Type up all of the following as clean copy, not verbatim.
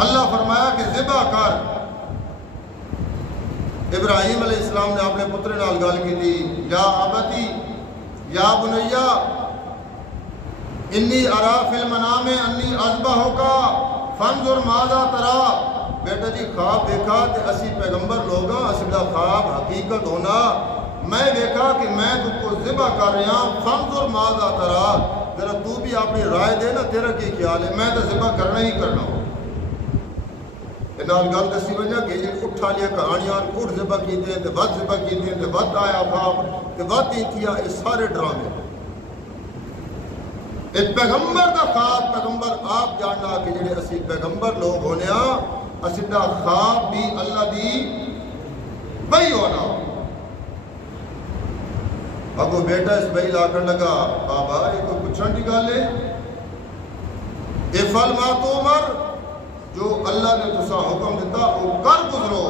اللہ فرمایا کہ ذبح کر. ابراہیم علیہ السلام نے اپنے پتر نال گل کی تھی, یا ابتی یا بنیا انی ارا فی المنام انی اذبحک فانظر ماذا ترى. بیٹا جی خواب دیکھا کہ اسی پیغمبر لوگ ہاں, اسی دا خواب حقیقت ہونا. میں دیکھا کہ میں تم کو ذبح کر رہا ہوں, فانظر ماذا ترى, ذرا تو بھی اپنی رائے دے نا, تیرا کی خیال ہے؟ میں تو ذبح کرنا ہی کرنا ہوں. گل دسی وجہ کہ اٹھا لیا کہانیاں, اٹھ ذبح کیتے ہیں, ود ذبح کیتے ہیں, ود آیا خواب, ود ہی کیا, یہ سارے ڈرامے. ایک پیغمبر کا خواب, پیغمبر آپ جاننا کہ جڑے اسی پیغمبر لوگ ہونے ہاں, اسی دا خواب بھی اللہ دی بھئی ہونا. اب وہ بیٹا اس بھئی لا کر لگا, بابا یہ کوئی پوچھن کی گل ہے؟ افعل ما تؤمر, جو اللہ نے تسا حکم دیتا وہ کر گزرو.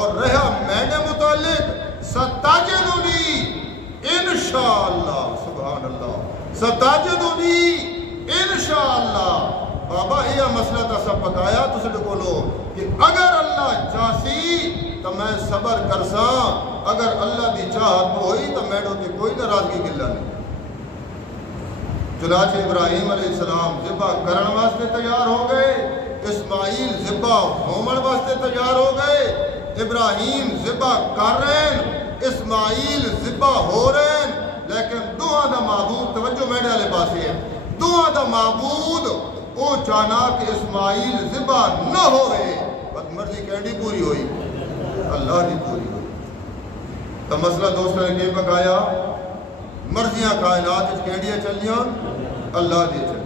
اور رہا میں نے متعلق, ستجدنی انشاءاللہ, سبحان اللہ, ستجدنی انشاءاللہ. بابا یہ مسئلہ تا سب پکایا تسے بولو کہ اگر اللہ چاہسی تو میں صبر کرساں, اگر اللہ دی چاہت ہوئی تو میں تے کوئی ناراضگی گلا نہیں. چنانچہ ابراہیم علیہ السلام ذبح کرن واسطے تیار ہو گئے, اسماعیل ذبح ہومن واسطے تیار ہو گئے. ابراہیم ذبح کر رہے ہیں, اسماعیل ذبح ہو رہے ہیں, لیکن دعا دا معبود, توجہ میرے والے پاس ہے, دعا دا معبود او چاہنا کہ اسماعیل ذبح نہ ہوئے, بس مرضی کیڑی پوری ہوئی, اللہ دی پوری ہوئی. تو مسئلہ دوستوں نے کہ پکایا, مرضیاں کائنات کیڑیاں چلیاں, اللہ دی چلیاں.